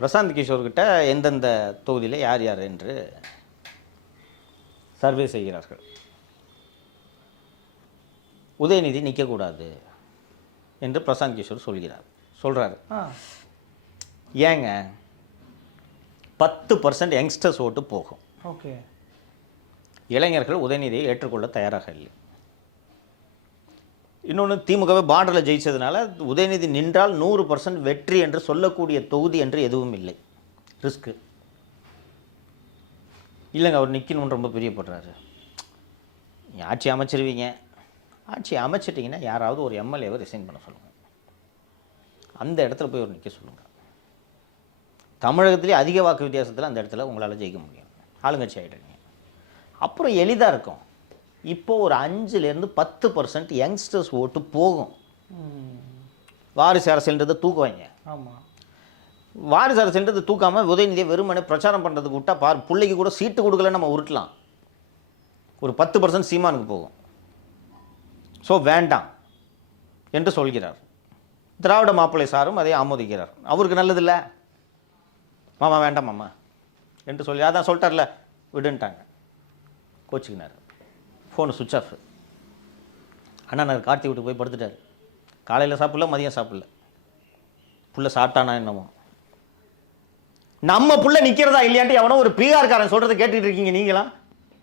பிரசாந்த் கிஷோர்கிட்ட எந்தெந்த தொகுதியில் யார் யார் என்று சர்வே செய்கிறார்கள். உதயநிதி நிற்கக்கூடாது என்று பிரசாந்த் கிஷோர் சொல்கிறாரு. ஏங்க 10% யங்ஸ்டர்ஸ் ஓட்டு போகும். ஓகே, இளைஞர்கள் உதயநிதியை ஏற்றுக்கொள்ள தயாராக இல்லை. இன்னொன்று, திமுகவை பார்டரில் ஜெயிச்சதுனால உதயநிதி நின்றால் 100% வெற்றி என்று சொல்லக்கூடிய தொகுதி என்று எதுவும் இல்லை. ரிஸ்க்கு இல்லைங்க, அவர் நிற்கணும்னு ரொம்ப பிரியப்படுறாரு. ஆட்சி அமைச்சிருவீங்க, ஆட்சி அமைச்சிட்டிங்கன்னா யாராவது ஒரு எம்எல்ஏவை ரிசைன் பண்ண சொல்லுங்கள், அந்த இடத்துல போய் ஒரு நிற்க சொல்லுங்கள். தமிழகத்திலே அதிக வாக்கு வித்தியாசத்தில் அந்த இடத்துல உங்களால் ஜெயிக்க முடியும், ஆளுங்கட்சி ஆகிடுங்க. அப்புறம் எளிதாக இருக்கும். இப்போது ஒரு 5லேருந்து 10% யங்ஸ்டர்ஸ் ஓட்டு போகும். வாரிசு அரசியல்ன்றதை தூக்குவாங்க. ஆமாம், வாரிசு அரசியல்ன்றது தூக்காமல் உதயநிதியை வெறுமனே பிரச்சாரம் பண்ணுறதுக்கு விட்டால் பார், பிள்ளைக்கு கூட சீட்டு கொடுக்கல நம்ம உருட்டலாம். ஒரு 10% சீமானுக்கு போகும். ஸோ வேண்டாம் என்று சொல்கிறார். திராவிட மாப்பிள்ளை சாரும் அதை ஆமோதிக்கிறார். அவருக்கு நல்லதில்லை, மாமா வேண்டாம் மாமா என்று சொல்லி அதான் சொல்லிட்டார்ல, விடுன்ட்டாங்க. கோச்சிக்கினார். ஃபோனு சுவிட்ச் ஆஃப். அண்ணா நான் கார்த்தி விட்டு போய் படுத்துட்டார். காலையில் சாப்பிடல, மதியம் சாப்பிடல. புள்ள சாப்பிட்டானா என்னமோ. நம்ம புள்ள நிற்கிறதா இல்லையான்ட்டு எவனோ ஒரு பீகார்காரன் சொல்கிறத கேட்டுட்டு இருக்கீங்க நீங்களாம்.